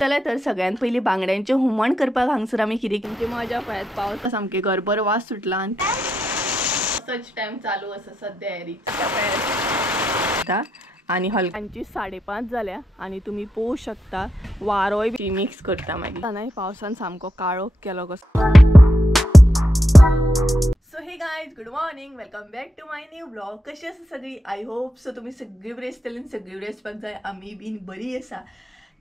चला तर सगळ्यात पयलीं बांगड्यांचे हुमण करपाक हांगसर आमी कितें म्हणजे मजा पळयात पावस सामके गरबर वास सुटला आनी सच टाइम चालू आसा सद्या एरी आणि हलक्यांची 5:30 जाल्या आणि तुम्ही पोवू शकता वारोय बी मिक्स करता मागीर नाही पावसान सामको काळोख केलो कसो. So hey guys good morning welcome back to my new blog. कशी आसा सगळी? आय होप सो तुम्ही सगळी बरी आसतली आनी सगळी बरी आसपाक जाय. आमी बीन बरी आसा.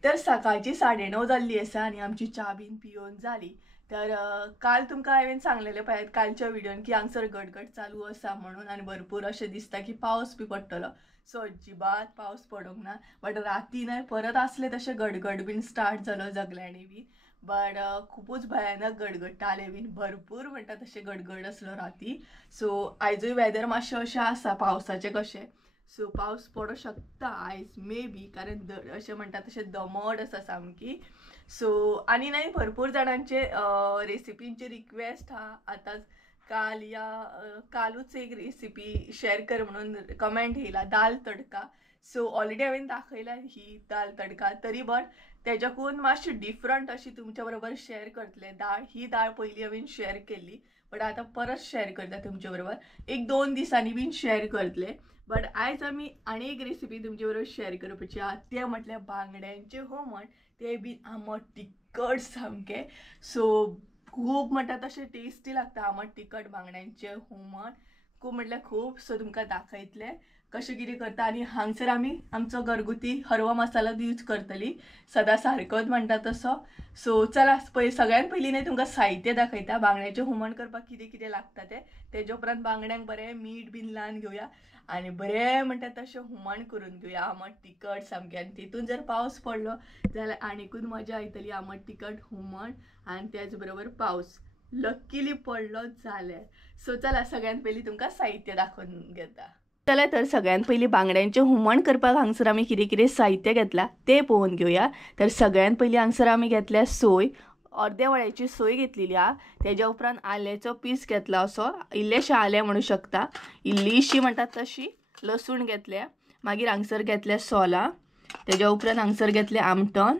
तर सकाळची 9:30 जाल्ली आसा आणि आमची च्या बीन पिवन जाली. तर काल तुमकां हांवें सांगलेलें पळयात कालच्या व्हिडिओन की हांगसर गडगड चालू आसा म्हणून आनी भरपूर अशें दिसता की पावस बी पडटलो. सो अजिबात पावस पडोंक ना. बट राती नाही परत असले तशें गडगड बीन स्टार्ट जालो जगल्यांनी बी. बट खूपच भयानक गडगडटाले बीन भरपूर म्हणटा तशें गडगड आसलो राती. सो आयजूय वेदर मातशें अशें आसा पावसाचें कशें. सो पावस पडो शकता आयज मे बी कारण अशें म्हणटा तशें दमट आसा सामकी. सो आनी नाही भरपूर जाणांचे रेसिपींची रिक्वेस्ट हा आतां कालूच एक रेसिपी शेअर कर म्हणून कमेंट येयला दाल तडका. सो ऑलरेडी हांवें दाखयला ही दाल तडका तरी बट तेज्याकून मातशी डिफरंट अशी तुमच्या बरोबर शेअर करतले. ही दाळ पयलीं हांवें शेअर केल्ली बट आतां परत शेअर करता तुमच्या बरोबर. 1-2 दिसांनी बीन शेअर करतले. बट आयज आमी आनी एक रेसिपी तुमचे बरोबर शेअर करपाची आहा ते म्हटल्यार बांगड्यांचे हुमण. ते बीन आमट तिखट सामके. सो खूब म्हणटा तशें टेस्टी लागता आमट तिखट बांगड्यांचे हुमण. खूब म्हटल्यार खूब. सो तुमकां दाखयतले कशें कितें करता. आनी हांगसर आमी आमचो घरगुती हरवा मसाला यूज करतली सदां सारकोच म्हणटा तसो. सो चला सगळ्यात पयलीं न्ही तुमकां साहित्य दाखयता बांगड्याचें हुमण करपाक कितें कितें लागता तें. तेजे उपरांत बांगड्यांक बरें मीठ बीन लावन घेवया आनी बरें म्हणटा तशें हुमण करून घेवया आमट तिखट सामकें. आनी तितून जर पावस पडलो जाल्यार आनीकूच मजा येतली आमट तिखट हुमण आनी त्याच बरोबर पावस लकीली पडलो जाल्यार. सो चला सगळ्यात पयलीं तुमकां साहित्य दाखोवन घेता. चला तर सगळ्यात पयलीं बांगड्यांचे हुमण करपाक हांगसर आमी कितें कितें साहित्य घेतला ते पळोवन घेवया. तर सगळ्यात पयलीं हांगसर आमी घेतल्या सोय. अर्दे वळ्याची सोय घेतलेली आहा. तेज्या उपरांत आल्याचो पीस घेतला असो इल्लेशें आलें म्हणू शकता. इल्लीशी म्हणटात तशी लसूण घेतल्या. मागीर हांगसर घेतल्या सोलां. तेज्या उपरांत हांगसर घेतलें आमटण.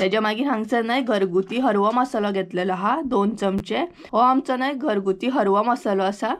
तेज्या मागीर हांगसर न्हय घरगुती हरवो मसालो घेतलेलो आहा 2 चमचे. हो आमचो न्हय घरगुती हरवो मसालो आसा.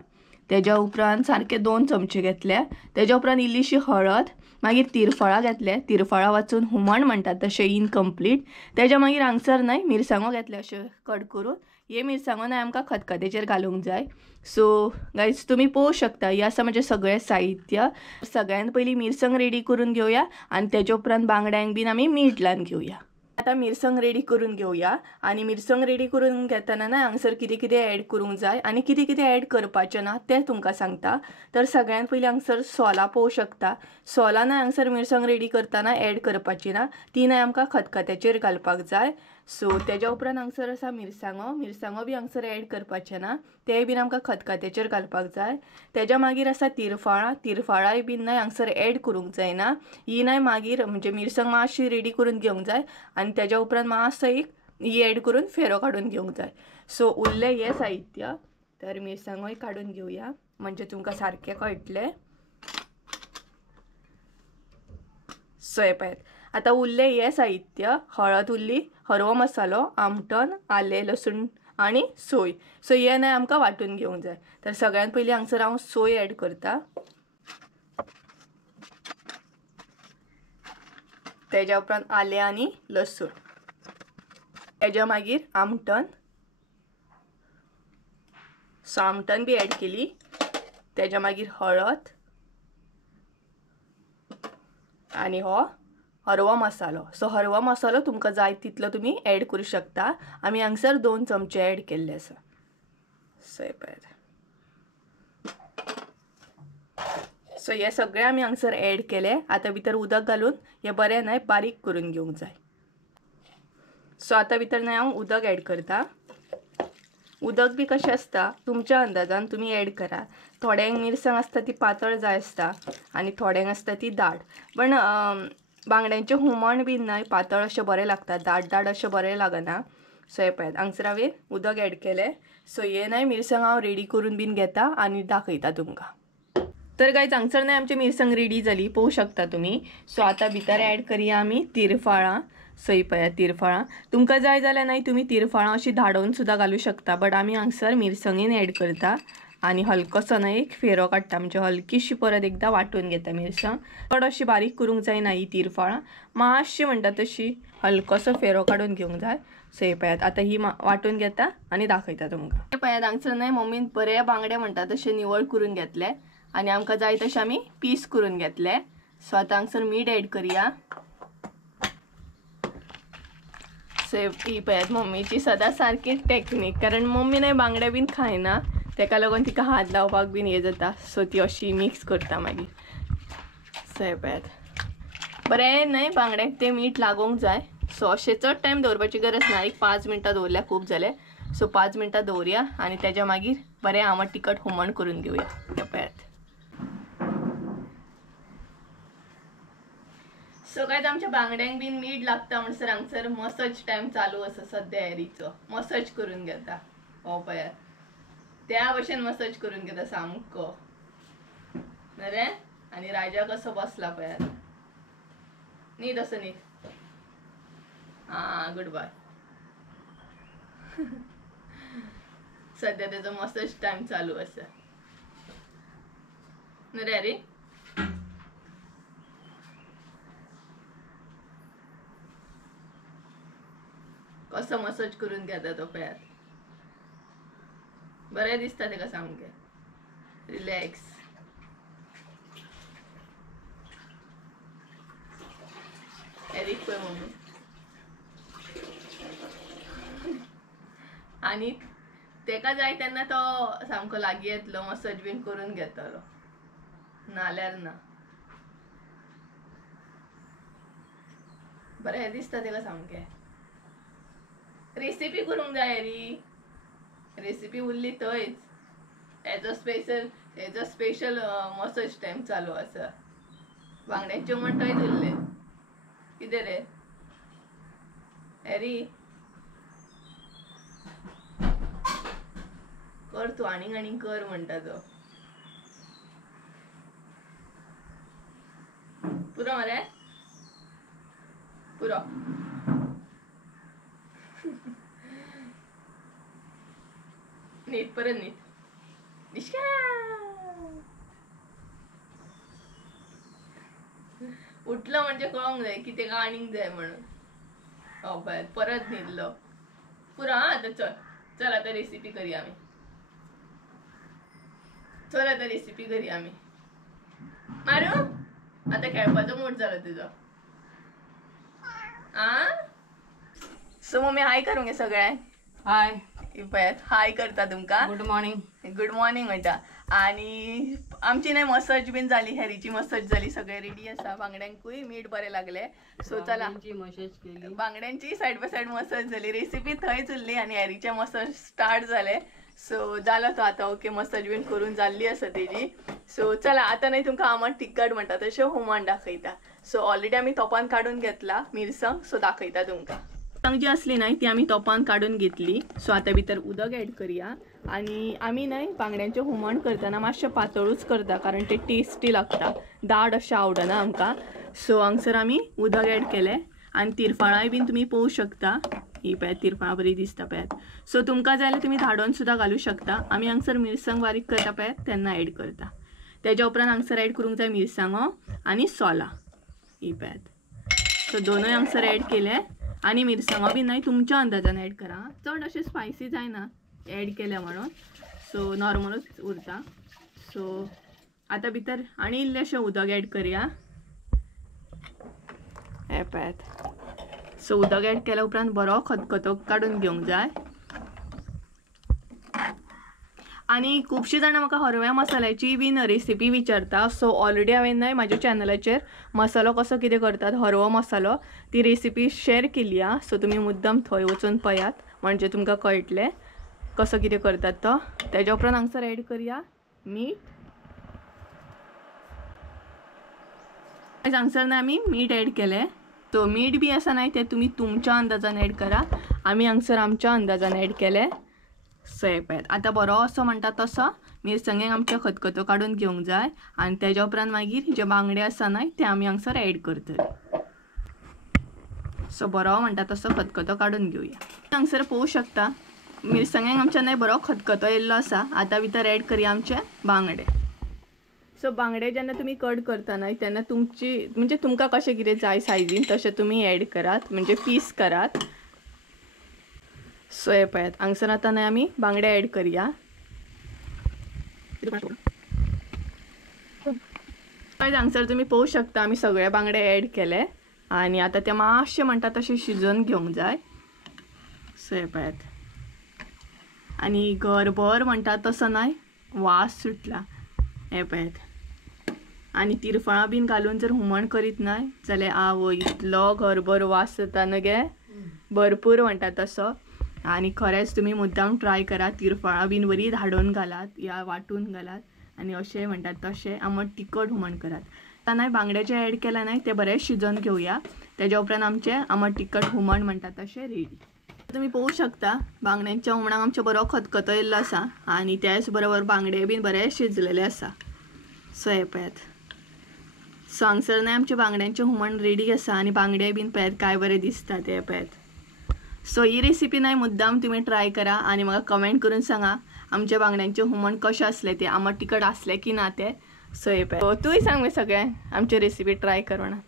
तेज्या उपरांत सारके 2 चमचे घेतल्या. तेज्या उपरांत इल्लीशी हळद. मागीर तिरफळां घेतले. तिरफळां वाचून हुमण म्हणटात तशें इनकम्प्लीट. तेज्या मागीर हांगसर न्हय मिरसांगो घेतले अशें कट करून. हे मिरसांगो न्हय आमकां खतखत्याचेर घालूंक जाय. सो गायज तुमी पळोवंक शकता हे आसा म्हणजे सगळें साहित्य. सगळ्यात पयलीं मिरसांग रेडी करून घेवया आनी तेज्या उपरांत बांगड्यांक बीन आमी मीठ लावन घेवया. आता मिरसांग रेडी करून घेवया. आनी मिरसांग रेडी करून घेतना ना हांगसर कितें कितें ॲड करूंक जाय आनी कितें कितें ॲड करपाचें ना तें तुमकां सांगता. तर सगळ्यात पयलीं हांगसर सोलां पळोवंक शकता. सोलां न्हय हांगसर मिरसांग रेडी करतना ॲड करपाची ना. ती न्हय आमकां खतखत्याचेर घालपाक जाय. सो तेज्या उपरांत हांगसर आसा मिरसांगो बी हांगसर ॲड करपाचे ना. ते बीन आमकां खतखत्याचेर घालपाक जाय. तेज्या मागीर आसा तिरफळांय बीन न्हय हांगसर ॲड करूंक जायना. ही न्हय मागीर म्हणजे मिरसांग मातशी रेडी करून घेवंक जाय आनी तेज्या उपरांत मातसो एक ही ॲड करून फेरो काडून घेवंक जाय. सो उरलें हें साहित्य. तर मिरसांगोय काडून घेवया म्हणजे तुमकां सारकें कळटलें. सो हे पळयात आतां उरलें हें साहित्य. हळद उरली, हरवो मसालो, आमटण, आलें लसूण आनी सोय. सो हें न्हय आमकां वांटून घेवंक जाय. तर सगळ्यात पयलीं हांगसर हांव सोय ॲड करता. तेज्या उपरांत आलें आनी लसूण. तेज्या मागीर आमटण. सो आमटण बी ॲड केली. तेज्या मागीर हळद आनी हो हरवो मसालो. सो हरवो मसालो तुमकां जाय तितलो तुमी ॲड करूं शकता. आमी हांगसर 2 चमचे ॲड केल्ले आसा. सो हे पळयात. सो हे सगळें आमी हांगसर ॲड केले. आतां भितर उदक घालून हे बरें न्हय बारीक करून घेवंक जाय. सो आतां भितर न्हय हांव उदक ॲड करता. उदक बी कशें आसता तुमच्या अंदाजान तुमी ॲड करा. थोड्यांक मिरसांग आसता ती पातळ जाय आसता आनी थोड्यांक आसता ती दाट. पण बांगड्यांचें हुमण बीन न्हय पातळ अशें बरें लागता. दाट अशें बरें लागना. सो हे पळयात हांगसर हांवें उदक ॲड केलें. सो हे न्हय मिरसांग हांव रेडी करून बीन घेता आनी दाखयता तुमकां. तर गायज हांगसर न्हय आमची मिरसांग रेडी जाली पळोवंक शकता तुमी. सो आतां भितर ॲड करया आमी तिरफळां. सो पळया तिरफळां तुमकां जाय जाल्यार नाही तुम्ही तिरफळां अशी धाडून सुद्धा घालू शकता, बट आमी हांगसर मिरसांगेन ऍड करता आणि हलकोसो न्हय एक फेरो काडटा, म्हणजे हलकीशी परत एकदा वाटून घेता मिरसांग. चड अशी बारीक करूंक जायना ही तिरफळां, मातशी म्हणटा तशी हलकोसो फेरो काडून घेवंक जाय. सो हे पळयात आता ही वाटून घेता आणि दाखयता तुमकां. हे पळयात हांगसर न्हय मम्मीन बरे बांगडे म्हणटा तशे निवळ करून घेतले आणि आमकां जाय तशे आमी पीस करून घेतले. सो आता हांगसर मीठ ऍड करूया. सो ही पळयात मम्मीची सदां सारकी टेक्नीक, कारण मम्मी न्हय बांगडे बीन खायना, तेका लागून तिका हात लावपाक बीन हे जाता. सो ती अशी मिक्स करता मागीर. सो हे पळयात बरें न्हय बांगड्याक ते मीठ लागोंक जाय. सो अशें चड टायम दवरपाची गरज ना, एक 5 मिनटां दवरल्या खूब जाले. सो 5 मिनटां दवरया आणि त्याच्या मागीर बरें आमट तिखट हुमण करून घेवया. हे पळयात. सो काय आमच्या बांगड्यांक बीन मीठ लागता म्हणसर हांगसर मसाज टाइम चालू आसा सद्या एरीचो. मसाज करून घेता. हो पळयात त्या भशेन मसाज करून घेता सामको बरे. आणि राजा कसो बसला पळयात. न्हीद असं न्हीद. हा गुड बाय. सध्या त्याचा मसाज टाइम चालू असा नरे रे. कसं मसाज करून घेता तो पळयात. बरें दिसता तेका सामकें रिलॅक्स. एरीक पळय मम्मी. आणि तेका जाय तेन्ना तो सामको लागीं येतलो मसाज बीन करून घेतलो, नाल्यार ना. बरें दिसता तेका सामकें. रेसिपी करूंक जाय एरी. रेसिपी उरली थंयच. हेजो स्पेशल मसाज टाइम चालू आसा. बांगड्यांचे म्हण थंयच उरले. कितें रे एरी कर तू आनी कर म्हणटा तो. पुरो मरे पुरो. नीट परत नीट. दिशका उठलं म्हणजे कळोंक जाय की तेका आनीक जाय म्हणून. हो पळय परत न्हिदलो पुरो. हा आता चल आता रेसिपी करूया आमी. चल आता रेसिपी करूया आमी. मारू आता खेळपाचो मूड जालो तुजो. सो मम्मी हाय करूंक घे सगळ्यांक. हाय पळयात हाय करता तुमकां. Good morning. गुड मॉर्निंग म्हणटा. आणि आमची नाही मसाज बीन झाली, हेरीची मसाज झाली, सगळे रेडी आसा. बांगड्यांकूय मीठ बरे लागले. सो चला मसाज केली. बांगड्यांची साइड बाय साइड मसाज झाली. रेसिपी थंयच उरली आणि हेरीचे मसाज स्टार्ट झाले. सो जालो तो आता. ओके मसाज बीन करून जाल्ली आसा तेजी. सो चला आता नाही तुमकां आमट तिखट म्हणटा तशें हुमण दाखयता. सो ऑलरेडी आमी तोपान काडून घेतला मिरसांग. सो दाखयता तुमकां. मिरसांग जी असली नाही ती आमी तोपान काडून घेतली. सो आता भितर उदक ऍड करूया. आणि आमी नाही बांगड्यांचें हुमण करतना मातशें पातळूच करता, कारण ते टेस्टी लागता. दाट अशें आवडना आमकां. सो हांगसर आमी उदक ऍड केलें आणि तिरफळांय बीन तुमी पळोवंक शकता. ही पळयात तिरफळां बरी दिसता पळयात. सो तुमकां जाय जाल्यार तुमी धाडोन सुद्दां घालूं शकता. आमी हांगसर मिरसांग बारीक करता पळयात तेन्ना ऍड करता. तेज्या उपरांत हांगसर ऍड करूंक जाय मिरसांगो आणि सोलां. ही पळयात. सो दोनूय हांगसर ऍड केले. आणि मिरसांगो बी नाही तुमच्या अंदाजान ऍड करा. चड अशें स्पायसी जायना ऍड केल्या म्हणून. सो नॉर्मलच उरता. सो आता भितर आनी इल्लेशें उदक ऍड करूया. हे पळयात. सो उदक ऍड केल्या उपरांत बरो खतखतो काडून घेवंक जाय. आणि खुबशीं जाणां म्हाका हरव्या मसाल्याची बीन रेसिपी विचारता. सो ऑलरेडी हांवें न्हय म्हाज्या चॅनलाचेर मसालो कसो कितें करतात हरवो मसालो ती रेसिपी शेअर केली आ. सो तुमी मुद्दाम थंय वचून पळयात म्हणजे तुमकां कळटलें कसो कितें करतात तो. तेज्या उपरांत हांगसर ऍड करूया मीठ. हांगसर न्हय आमी मीठ ऍड केलें. तो मीठ बी आसा नाही ते तुमी तुमच्या अंदाजान ऍड करा. आमी हांगसर आमच्या अंदाजान ऍड केलें. सो हे पळयात. आता बरो असो म्हणटा तसो मिरसांगेक आमच्या खतखतो काडून घेवंक जाय. आणि तेज्या उपरांत मागीर जे बांगडे आसा न्हय ते आमी हांगसर ऍड करतले. सो बरो म्हणटा तसो खतखतो काढून घेवया. हांगसर पळोवंक शकता मिरसांग्यांक आमच्या न्हय बरो खतखतो येयल्लो आसा. आतां भितर एड करया आमचे बांगडे. सो बांगडे जेन्ना तुमी कट करता न्हय तेन्ना तुमची म्हणजे तुमकां कशें कितें जाय सायजीन तशें तुमी एड करात, म्हणजे पीस करात. सो हे पळयात हांगसर आतां न्हय आमी बांगडे एड करया. हांगसर तुमी पळोवंक शकता आमी सगळे बांगडे एड केले आनी आतां ते मातशे म्हणटा तशें शिजोवन घेवंक जाय. सो हे पळयात आनी घरभर म्हणटा तसो न्हय वास सुटला. हे पळयात आनी तिरफळां बीन घालून जर हुमण करीत न्हय जाल्यार आवय इतलो घरभर वास जाता न्हय गे, भरपूर म्हणटा तसो. आनी खरेंच तुमी मुद्दाम ट्राय करात, तिरफळां बीन बरी धाडून घालात या वाटून घालात आनी अशें म्हणटात तशें आमट तिखट हुमण करात. आतां न्हय बांगडे जे एड केला न्हय ते बरें शिजोवन घेवया. तेज्या उपरांत आमचें आमट तिखट हुमण म्हणटा तशें रेडी. तुम्ही पळोवंक शकता बांगड्यांच्या हुमणाक आमचे बरो खतखतो येयल्लो आसा आनी त्याच बरोबर बांगडे बीन बरे शिजलेले आसा. सो हे पळयात. सो हांगसर न्हय आमचे बांगड्यांचें हुमण रेडी आसा आनी बांगडे बीन पळयात काय बरें दिसता ते पळयात. सो ही रेसिपी न्हय मुद्दाम तुमी ट्राय करा आनी म्हाका कमेंट करून सांगा आमच्या बांगड्यांचें हुमण कशें आसलें ते, आमट तिखट आसलें की ना ते. सो हे पळयात तूंय सांग मग सगळें आमची रेसिपी ट्राय कर म्हणून.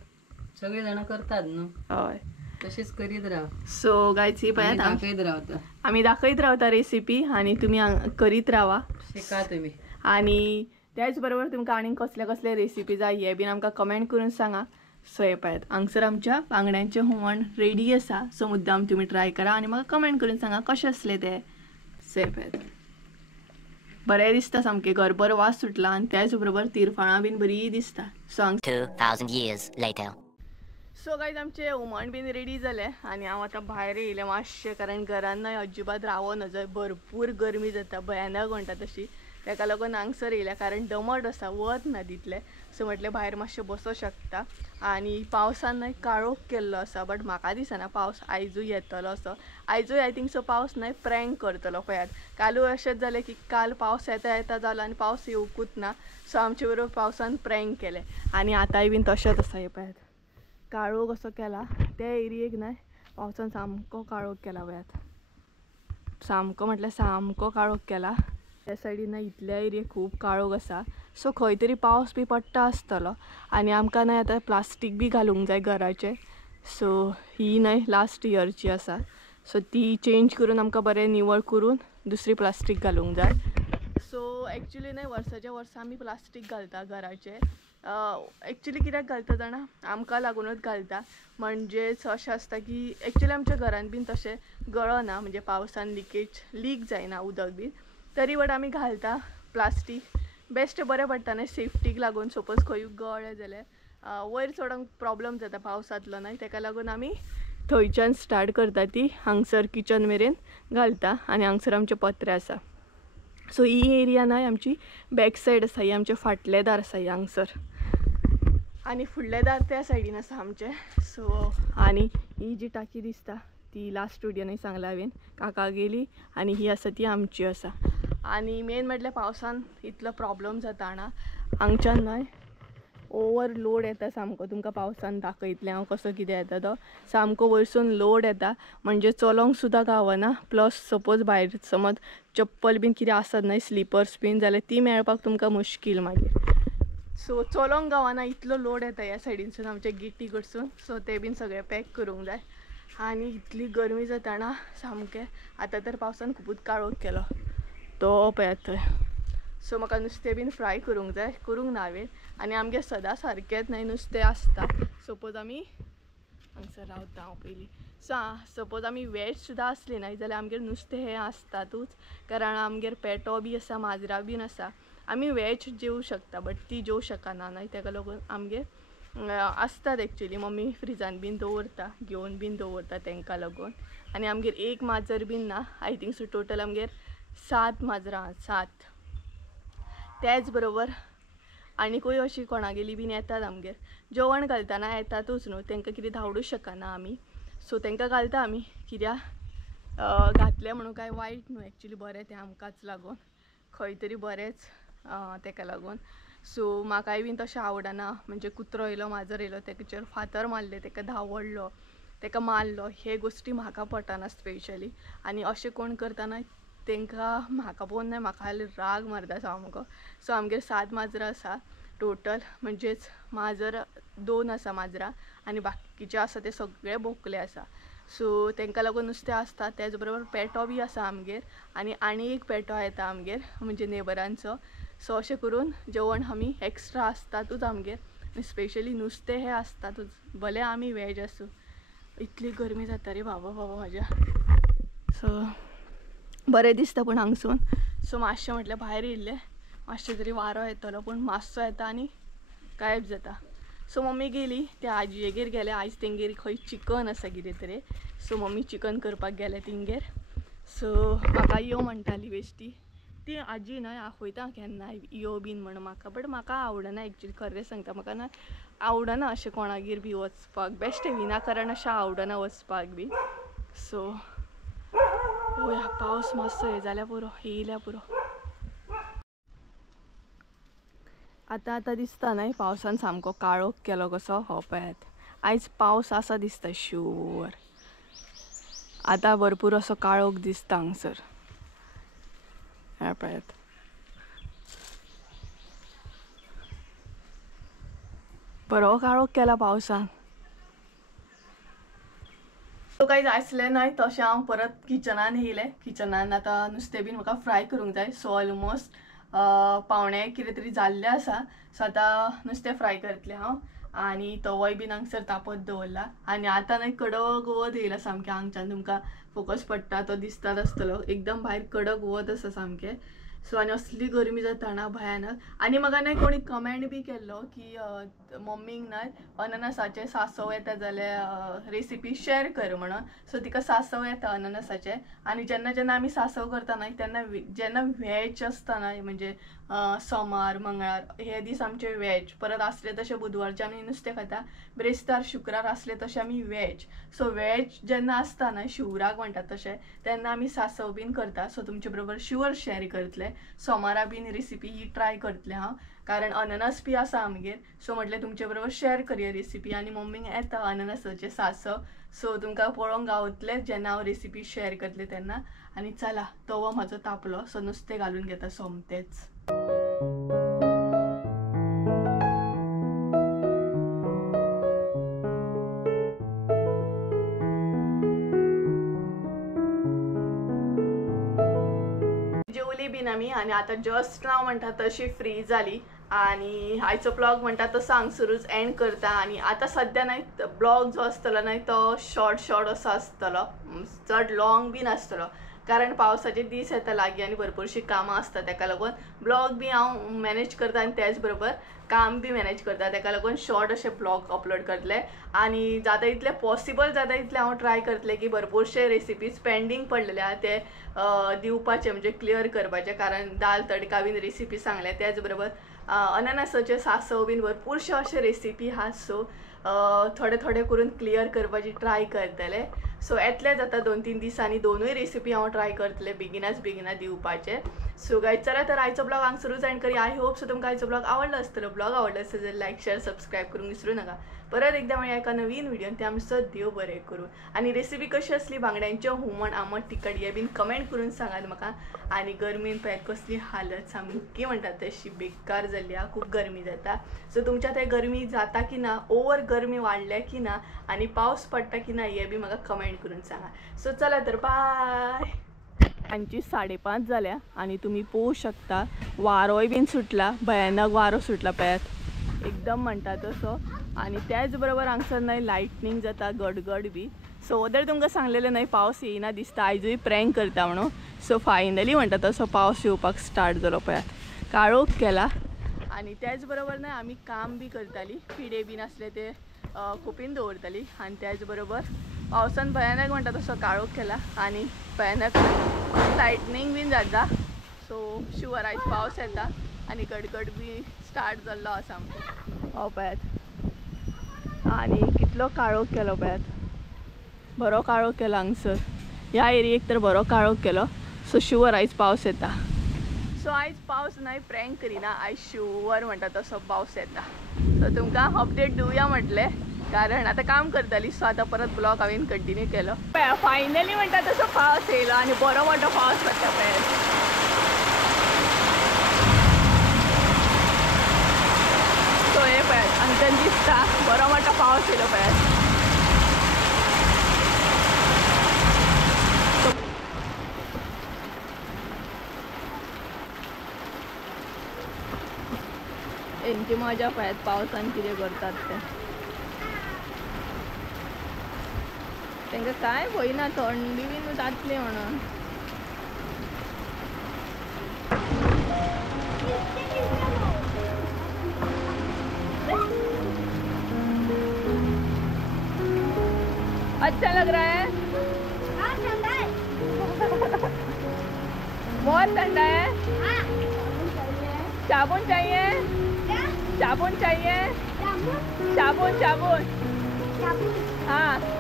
सगळे जाणां करतात न्हू, हय तशेंच करीत राव. सो गायज ही पळयात दाखयत रावता, आमी दाखयत रावता रेसिपी आनी तुमी करीत रावा, शिका तुमी. आनी त्याच बरोबर तुमकां आनीक कसले कसले रेसिपी जाय हे बीन आमकां कमेंट करून सांगा. सो हे पळयात हांगसर आमच्या बांगड्यांचें हुमण रेडी आसा. सो मुद्दाम तुमी ट्राय करा आनी म्हाका कमेंट करून सांगा कशें असलें ते. सो हे पळयात बरें दिसता सामकें, घरभर वास सुटला आनी त्याच बरोबर तिरफळां बीन बरी दिसता. So 2000 years later. So guys आमचें हुमण बीन रेडी जालें आनी हांव आतां भायर येयलें मातशें, कारण घरान न्हय अजिबात रावना जाय, भरपूर गरमी जाता, भयानक म्हणटा तशी. ताका लागून हांगसर येयल्या कारण दमट आसा, वत ना तितलें. सो म्हटलें भायर मातशें बसों शकता. आनी पावसान न्हय काळोख केल्लो आसा, बट म्हाका दिसना पावस आयजूय येतलो असो. आयजूय आय थिंक सो पावस न्हय प्रँक करतलो. पळयात कालूय अशेंच जालें की काल पावस येता येता जालो आनी पावस येवकूच ना. सो आमचे बरोबर पावसान प्रँक केलें आनी आतांय बीन तशेंच आसा. हे पळयात काळोख असो केला, त्या एरियेक न्हय पावसान सामको काळोख केला. पळयात सामको म्हटल्यार सामको काळोख केला. त्या सायडीन न्हय इतल्या एरियेक खूब काळोख आसा. सो खंय तरी पावस बी पडटा आसतलो आनी आमकां न्हय आतां प्लास्टीक बी घालूंक जाय घराचें. सो ही न्हय लास्ट इयरची आसा. सो ती चेंज करून आमकां बरें निवळ करून दुसरी प्लास्टीक घालूंक जाय. सो एक्चुली न्हय वर्साच्या वर्सा आमी प्लास्टीक घालता घराचें. एक्चुली कित्याक घालता जाणा, आमकां लागूनच घालता. म्हणजेच अशें आसता की एक्चुली आमच्या घरान बीन तशें गळना, म्हणजे पावसान लीक जायना उदक बीन, तरी बट आमी घालता प्लास्टीक. बेस्ट बरें पडटा न्हय सेफ्टीक लागून. सपोज खंय गळ्ळें जाल्यार वयर चडोंक प्रॉब्लम जाता पावसांतलो न्हय, ताका लागून आमी थंयच्यान स्टार्ट करता ती हांगसर किचन मेरेन घालता. आनी हांगसर आमचे पत्रे आसा. सो ही एरिया न्हय आमची बॅक सायड आसा, ही आमचे फाटले दार आसा हांगसर आनी फुडले दार त्या सायडीन आसा आमचे. सो आनी ही जी टाकी दिसता ती लास्ट व्हिडियोनूय सांगला हांवें, काका गेली आनी ही आसा ती आमची आसा. आनी मेन म्हटल्यार पावसान इतलो प्रॉब्लम जाता ना हांगच्यान न्हय ओवरलोड येता सामको. तुमकां पावसान दाखयतलें हांव कसो कितें येता तो. सामको वयरसून लोड येता, म्हणजे चलोंक सुद्दां गावना. प्लस सपोज भायर समज चप्पल बीन कितें आसत न्हय स्लिपर्स बीन जाल्यार ती मेळपाक तुमकां मुश्कील मागीर. सो चलोंक गावना इतलो लोड येता ह्या सायडीनसून आमच्या गिटी कडसून. सो ते बीन सगळें पॅक करूंक जाय. आनी इतली गरमी जाता ना सामकें. आतां तर पावसान खुबूच काळोख केलो तो पळयात थंय. सो म्हाका नुस्तें बीन फ्राय करूंक जाय, करूंक ना हांवें. आनी आमगे सदां सारकेंच न्हय नुस्तें आसता. सपोज आमी हांगसर रावता हांव पयलीं. सो सपोज आमी वॅज सुद्दां आसली न्हय जाल्यार आमगेर नुस्तें हें आसतातूच, कारण आमगेर पेटो बी आसा, माजरां बीन आसा. आमी वॅज जेवूं शकता बट ती जेवूं शकना न्हय, ताका लागून आमगेर आसतात एक्चुली. मम्मी फ्रिजान बीन दवरता, घेवन बीन दवरता तांकां लागून. आनी आमगेर एक माजर बीन ना, आय थिंक सो टोटल आमगेर 7 माजरां 7. त्याच बरोबर आनीकूय अशी कोणागेली बीन येतात आमगेर. जेवण घालतना येतातूच न्हू, तांकां कितें धांवडूच शकना आमी. सो तांकां घालता आमी, कित्याक घातलें म्हणून काय वायट न्हू, एक्चुली बरें तें आमकांच लागून, खंय तरी बरेंच ताका लागून. सो म्हाकाय बीन तशें आवडना, म्हणजे कुत्रो येयलो माजर येयलो ताचेर फातर मारले ताका धांवडलो ताका मारलो हे गोष्टी म्हाका पटना स्पेशली. आनी अशें कोण करतना तांकां म्हाका पळोवन नाही म्हाका राग मारता सामको. सो आमगेर 7 माजरां आसा टोटल, म्हणजेच माजर 2 आसा माजरां आनी बाकीचे आसा ते सगळे बोकले आसा. सो तांकां लागून नुस्तें आसता. त्याच बरोबर पेटो बी आसा आमगेर आनी एक पेटो येता आमगेर म्हणजे नेबरांचो. सो अशें करून जेवण आमी एक्स्ट्रा आसतातूच आमगेर. आनी स्पेशली नुस्तें हें आसतातूच, भले आमी वेज आसूं. इतली गरमी जाता रे बाबा म्हाज्या. सो बरें दिसता पूण हांगसून. सो मातशें म्हटल्यार भायर येयल्लें, मातशें तरी वारो येतलो पूण मातसो येता आनी गायब जाता. सो मम्मी गेली त्या आजयेगेर गेले. आयज तेंगेर खंय चिकन आसा कितें तरी. सो मम्मी चिकन करपाक गेले तेंगेर. सो म्हाका यो म्हणटाली बेश्टी ती आजी न्हय आफयता केन्ना यो बीन म्हण म्हाका. बट म्हाका आवडना एक्चुली, खरें सांगता म्हाका ना आवडना अशें कोणागेर बी वचपाक. बेश्टें विनाकारण अशें आवडना वचपाक बी. सो पळोवया पावस मातसो हे जाल्यार पुरो, येयल्या पुरो. आतां दिसता न्हय पावसान सामको काळोख केलो कसो. हो पळयात आयज पावस आसा दिसता शुअर. आतां भरपूर असो काळोख दिसता हांगसर. हे पळयात बरो काळोख केला पावसान. सो कांय आसलें न्हय तशें हांव परत किचनान येयलें. किचनान आतां नुस्तें बीन म्हाका फ्राय करूंक जाय. सो ऑलमोस्ट पावणे कितें तरी जाल्लें आसा. सो आतां नुस्तें फ्राय करतलें हांव आनी तवोय बीन हांगसर तापत दवरला. आनी आतां न्हय कडक वत येयला सामकें हांगच्यान. तुमकां फोकस पडटा तो दिसतात आसतलो. एकदम भायर कडक वत आसा सामकें. सो आनी असली गरमी जाता ना भयानक. आनी म्हाका न्हय कोणी कमेंट बी केल्लो की मम्मीक न्हय अननसाचे सांसव येता जाल्यार रेसिपी शेअर कर म्हणून. सो तिका सांसव येता अननसाचे. आनी जेन्ना जेन्ना आमी सांसव करता न्हय तेन्ना जेन्ना वेज आसता न्हय म्हणजे सोमार मंगळार हे दीस आमचे वेज. परत आसले तशें बुधवारचे आमी नुस्तें खाता. ब्रेस्तार शुक्रार आसले तशें आमी वेज. सो वेज जेन्ना आसता न्हय शिवराक म्हणटात तशें तेन्ना आमी सांसव बीन करता. सो तुमचे बरोबर शुअर शेअर करतले. सोमारा बीन रेसिपी ही ट्राय करतलें हांव कारण अननस बी आसा आमगेर. सो म्हटलें तुमचे बरोबर शेअर करया रेसिपी. आनी मम्मीक येता अननसाचें सांसव. सो तुमकां पळोवंक गावतलें जेन्ना हांव रेसिपी शेअर करतलें तेन्ना. आनी चला तवो म्हाजो तापलो. सो नुस्तें घालून घेता सोमतेच. जेवली बीन आमी आनी आतां जस्ट नाव म्हणटा तशी फ्री जाली. आनी आयचो ब्लॉग म्हणटा तसो हांगसरूच एंड करता. आनी आतां सद्या न्हय ब्लॉग जो आसतलो न्हय तो शॉर्ट असो आसतलो, चड लॉंग बी नासतलो कारण पावसाचे दीस येता लागीं आनी भरपूरशीं कामां आसता. ताका लागून ब्लॉग बी हांव मॅनेज करता आनी त्याच बरोबर काम बी मॅनेज करता. ताका लागून शॉर्ट अशे ब्लॉग अपलोड करतले. आनी जाता इतलें पॉसिबल जाता इतलें हांव ट्राय करतलें की भरपूरशे रेसिपीज पेंडींग पडलेले आहा ते दिवपाचे म्हणजे क्लियर करपाचे. कारण दाल तडका बीन रेसिपी सांगल्या त्याच बरोबर अननसाचे सांसव बीन भरपूरशे अशे रेसिपी आहात. सो थोडे थोडे करून क्लियर करपाची ट्राय करतले. सो येतले जाता 2-3 दिसांनी दोनूय रेसिपी हांव ट्राय करतले बेगिना दिवपाचे. सो गायज चला तर आयचो ब्लॉग हांगसरूच एंड करी. आय होप सो तुमकां आयचो ब्लॉग आवडलो आसतलो. ब्लॉग आवडलो आसत जाल्यार लायक शेअर सबस्क्राईब करूंक विसरू नका. परत एकदा मेळया एका नवीन व्हिडिओन. ते आमचो देव बरें करूं. आनी रेसिपी कशी असली बांगड्यांचें हुमण आमट तिखट हे बीन कमेंट करून सांगात म्हाका. आनी गरमीन पळयात कसली हालत सामकी म्हणटात तशी बेकार जाल्ली आहा. खूब गरमी जाता. सो तुमच्या थंय गरमी जाता की ना, ओवर गरमी वाडल्या की ना आनी पावस पडटा की ना हे बी म्हाका कमेंट करून सांगा. सो चला तर बाय. सांजची 5:30 जाल्या आनी तुमी पळोवंक शकता वारोय बीन सुटला. भयानक वारो सुटला पळयात एकदम म्हणटा तसो. आनी त्याच बरोबर हांगसर न्हय लायटनींग जाता गडगड बी. सो ओदर तुमकां सांगलेलें न्हय पावस येयना दिसता आयजूय प्रँक करता म्हणून. सो फायनली म्हणटा तसो पावस येवपाक स्टार्ट जालो पळयात. काळोख केला. आनी त्याच बरोबर न्हय आमी काम बी करतालीं. पिडे बीन आसले ते कुपीन दवरतालीं. आनी त्याच बरोबर पावसान भयानक म्हणटा तसो काळोख केला आनी भयानक लायटनींग बीन जाता. सो शुअर आयज पावस येता आनी गडगड बी स्टार्ट जाल्लो आसा सामको. हो पळयात आनी कितलो काळोख केलो पळयात. बरो काळोख केलो हांगसर. ह्या एरियेक तर बरो काळोख केलो. सो शुअर आयज पावस येता. सो आयज पावस न्हय प्रँक करिना. आयज शुअर म्हणटा तसो पावस येता. सो तुमकां अपडेट दिवया म्हटलें. कारण आता काम करताली सो आता परत ब्लॉग हांवें कंटिन्यू केलो फायनली म्हणटा तसो पावस येयलो आनी बरो मोठो पावस पडटा पळय सो हे पळय हांगच्यान दिसता बरो मोठो पावस येयलो पळय यांची मजा पळयत पावसान कितें करतात ते तांकां काय भंय थंडी बीन जातली म्हणून अच्छा लग रहा है बहुत ठंडा है साबुन चाहिए साबुन चाहिए साबुन साबुन हाँ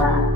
Oh!